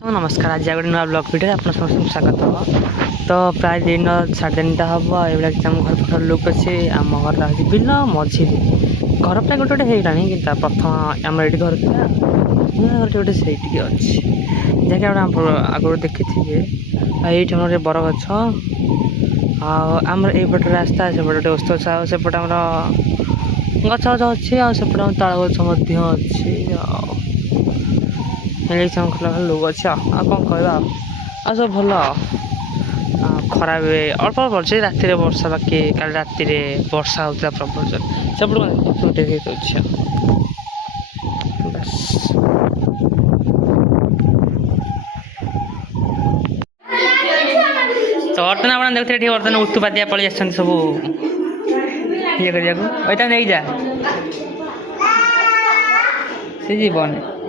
तो नमस्कार आज गोटे नुआ ब्लग भिडियो आप समस्त स्वागत हम। तो प्राय दिन 3:30 हम ये आम घर पाखर लुक अच्छे आम घर हूँ बिल मझी घर प्राय गोटे गोटे होगा कि प्रथम आम ये घर था घर गोटे से अच्छी जैसे आगुरी देखी थे ये गोटे बर गछ आमर यपट रास्ता से गोटे ओस्त गछ आसपटे आम गछ गछ अच्छी आसपटे ताल गछ अच्छी खला लुक अच्छे कौन कह सब भल खरा अल्प अल्प अच्छे राति वर्षा बाकी काल राति वर्षा होता प्रबल सेपटे अच्छे तो बर्तन आप देखते बर्तन उत्तुपातिया पलि आस सब ये नहीं जा सी जीवन